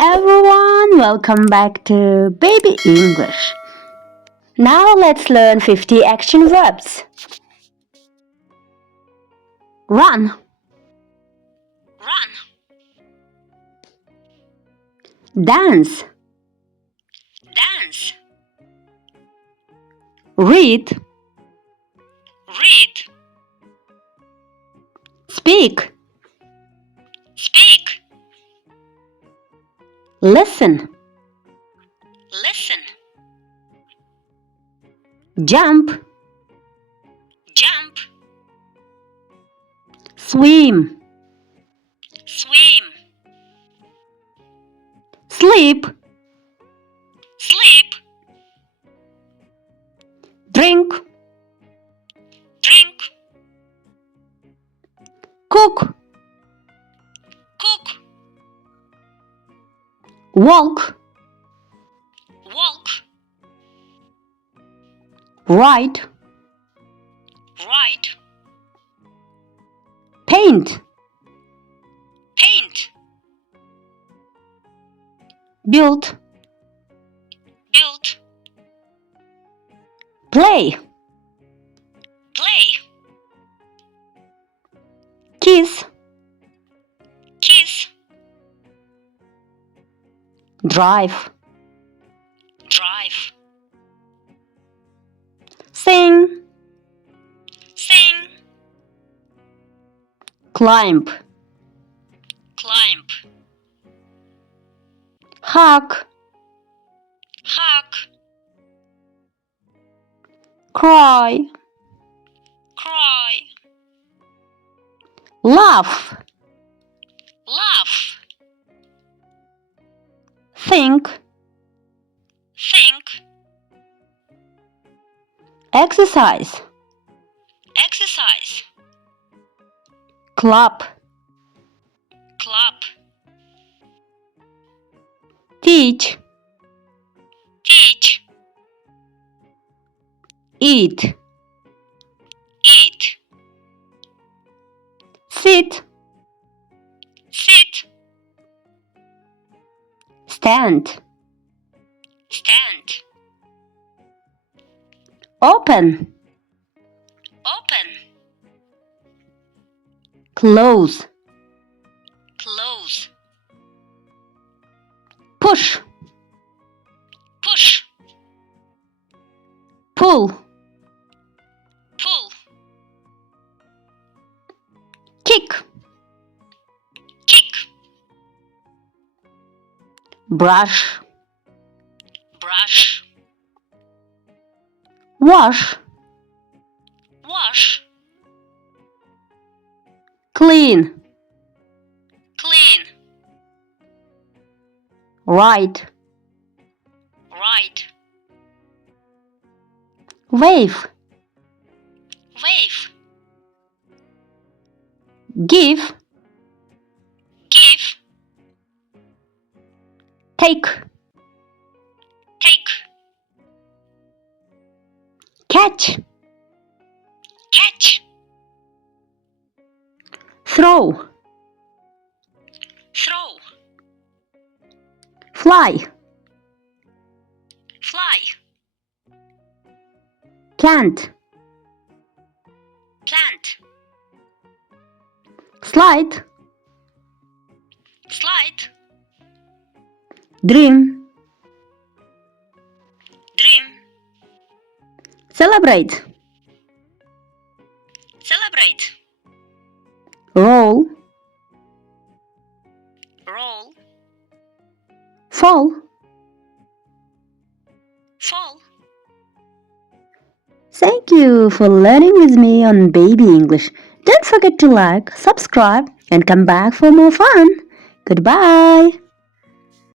everyone, welcome back to Baby English. Now let's learn 50 action verbs. Run, Run, dance, dance, read, read, speak, speak, listen, listen, jump, jump, swim, swim, sleep, sleep, drink, drink, cook, cook, walk, walk, write, write, paint, paint, build, build, play, play, kiss, kiss, drive, drive, sing, sing, climb, climb, hug, hug, cry, cry, laugh, laugh, think, think, exercise, exercise, clap, clap, teach, teach, eat, eat, sit, sit, stand, stand, open, open, close, close, push, push, pull, pull, kick, kick, brush, brush, wash, wash, clean, clean, write, write, wave, wave, give, give, take, take, catch, catch, throw, throw, fly, fly, plant, plant, slide, slide, dream, dream, celebrate, celebrate, roll, roll, fall. fall. Thank you for learning with me on Baby English. Don't forget to like, subscribe, and come back for more fun. Goodbye.